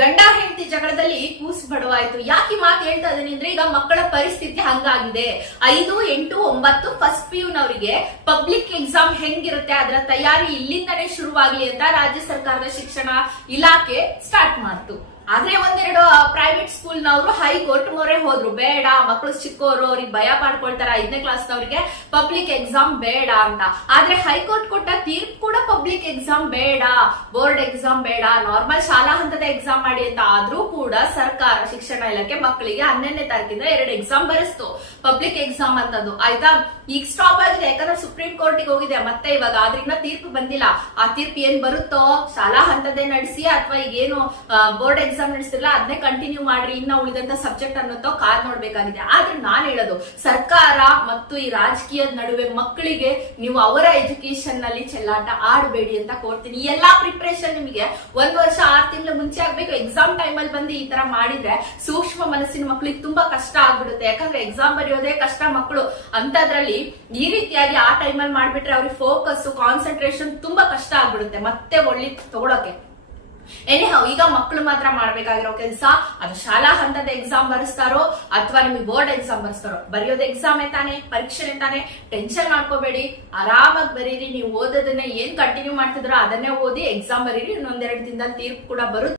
ಗಂಡ ಹೆಂಡತಿ ಜಗಳದಲ್ಲಿ ಕೂಸು ಬಡವಾಯ್ತು. ಯಾಕೆ ಮಾತು ಹೇಳ್ತಾ ಇದ್ದೀನಿ ಅಂದ್ರೆ ಈಗ ಮಕ್ಕಳ ಪರಿಸ್ಥಿತಿ ಹಂಗಾಗಿದೆ. ಐದು, ಎಂಟು, ಒಂಬತ್ತು ಫಸ್ಟ್ ಪಿ ನವರಿಗೆ ಪಬ್ಲಿಕ್ ಎಕ್ಸಾಮ್ ಹೆಂಗಿರುತ್ತೆ? ಅದರ ತಯಾರಿ ಇಲ್ಲಿಂದನೇ ಶುರುವಾಗ್ಲಿ ಅಂತ ರಾಜ್ಯ ಸರ್ಕಾರದ ಶಿಕ್ಷಣ ಇಲಾಖೆ ಸ್ಟಾರ್ಟ್ ಮಾಡ್ತು. ಆದ್ರೆ ಒಂದೆರಡು ಪ್ರೈವೇಟ್ ಸ್ಕೂಲ್ ನವರು ಹೈಕೋರ್ಟ್ ಮೊರೆ ಹೋದ್ರು. ಬೇಡ ಮಕ್ಕಳು ಚಿಕ್ಕವರು ಅವ್ರಿಗೆ ಭಯ ಪಡ್ಕೊಳ್ತಾರ. ಐದನೇ ಕ್ಲಾಸ್ ನವರಿಗೆ ಪಬ್ಲಿಕ್ ಎಕ್ಸಾಮ್ ಬೇಡ ಅಂತ. ಆದ್ರೆ ಹೈಕೋರ್ಟ್ ಕೊಟ್ಟ ತೀರ್ಪು ಕೂಡ ಪಬ್ಲಿಕ್ ಎಕ್ಸಾಮ್ ಬೇಡ ಬೋರ್ಡ್ ಎಕ್ಸಾಮ್ ಬೇಡ ನಾರ್ಮಲ್ ಶಾಲಾ ಹಂತದ ಎಕ್ಸಾಮ್ ಮಾಡಿ ಅಂತ ಆದ್ರೂ ಕೂಡ ಸರ್ಕಾರ, ಶಿಕ್ಷಣ ಇಲಾಖೆ ಮಕ್ಕಳಿಗೆ ಹನ್ನೊಂದನೇ ತಾರೀಕಿಂದ ಎರಡು ಎಕ್ಸಾಮ್ ಬರೆಸ್ತು. ಪಬ್ಲಿಕ್ ಎಕ್ಸಾಮ್ ಅಂತದ್ದು. ಆಯ್ತಾ? ಈಗ ಸ್ಟಾಪ್ ಆಗಿದೆ. ಯಾಕಂದ್ರೆ ಸುಪ್ರೀಂ ಕೋರ್ಟಿಗೆ ಹೋಗಿದೆ. ಮತ್ತೆ ಇವಾಗ ಆದ್ರಿಂದ ತೀರ್ಪು ಬಂದಿಲ್ಲ. ಆ ತೀರ್ಪು ಏನ್ ಬರುತ್ತೋ, ಶಾಲಾ ಹಂತದೇ ನಡೆಸಿ, ಅಥವಾ ಈಗೇನು ಬೋರ್ಡ್ ಎಕ್ಸಾಮ್ ನಡೆಸ್ತಿಲ್ಲ ಅದನ್ನೇ ಕಂಟಿನ್ಯೂ ಮಾಡ್ರಿ, ಇನ್ನ ಉಳಿದಂತ ಸಬ್ಜೆಕ್ಟ್ ಅನ್ನೋತ್ತೋ ಕಾದ್ ನೋಡ್ಬೇಕಾಗಿದೆ. ಆದ್ರೆ ನಾನು ಹೇಳೋದು, ಸರ್ಕಾರ ಮತ್ತು ಈ ರಾಜಕೀಯದ ನಡುವೆ ಮಕ್ಕಳಿಗೆ ನೀವು ಅವರ ಎಜುಕೇಶನ್ನಲ್ಲಿ ಚೆಲ್ಲಾಟ ಆಡಬೇಡಿ ಅಂತ ಕೋರ್ತೀನಿ. ಎಲ್ಲಾ ಪ್ರಿಪರೇಷನ್ ನಿಮಗೆ ಒಂದ್ ವರ್ಷ, ಆರ್ ತಿಂಗಳ ಮುಂಚೆ ಆಗ್ಬೇಕು. ಎಕ್ಸಾಮ್ ಟೈಮ್ ಅಲ್ಲಿ ಬಂದು ಈ ತರ ಮಾಡಿದ್ರೆ ಸೂಕ್ಷ್ಮ ಮನಸ್ಸಿನ ಮಕ್ಕಳಿಗೆ ತುಂಬಾ ಕಷ್ಟ ಆಗ್ಬಿಡುತ್ತೆ. ಯಾಕಂದ್ರೆ ಎಕ್ಸಾಮ್ ಬರೆಯೋದೇ ಕಷ್ಟ ಮಕ್ಕಳು. ಅಂತದ್ರಲ್ಲಿ ಈ ರೀತಿಯಾಗಿ ಆ ಟೈಮಲ್ಲಿ ಮಾಡ್ಬಿಟ್ರೆ ಅವ್ರಿಗೆ ಫೋಕಸ್ ಕಾನ್ಸಂಟ್ರೇಷನ್ ತುಂಬಾ ಕಷ್ಟ ಆಗ್ಬಿಡುತ್ತೆ. ಮತ್ತೆ ಒಳ್ಳೆ ತಗೊಳಕ್ಕೆ. ಎನಿಹೌ ಈಗ ಮಕ್ಕಳು ಮಾತ್ರ ಮಾಡ್ಬೇಕಾಗಿರೋ ಕೆಲಸ, ಅದು ಶಾಲಾ ಹಂತದ ಎಕ್ಸಾಮ್ ಬರೆಸ್ತಾರೋ ಅಥವಾ ನಿಮಗೆ ಬೋರ್ಡ್ ಎಕ್ಸಾಮ್ ಬರೆಸ್ತಾರೋ, ಬರೆಯೋದು ಎಕ್ಸಾಮ್ ತಾನೆ ಪರೀಕ್ಷೆ ತಾನೆ ಟೆನ್ಷನ್ ಮಾಡ್ಕೋಬೇಡಿ, ಆರಾಮಾಗಿ ಬರೀರಿ, ನೀವು ಓದೋದನ್ನ ಏನ್ ಕಂಟಿನ್ಯೂ ಮಾಡ್ತಿದ್ರೋ ಅದನ್ನೇ ಓದಿ ಎಕ್ಸಾಮ್ ಬರೀರಿ, ಇನ್ನೊಂದೆರಡು ದಿನದಲ್ಲಿ ತೀರ್ಪು ಕೂಡ ಬರುತ್ತೆ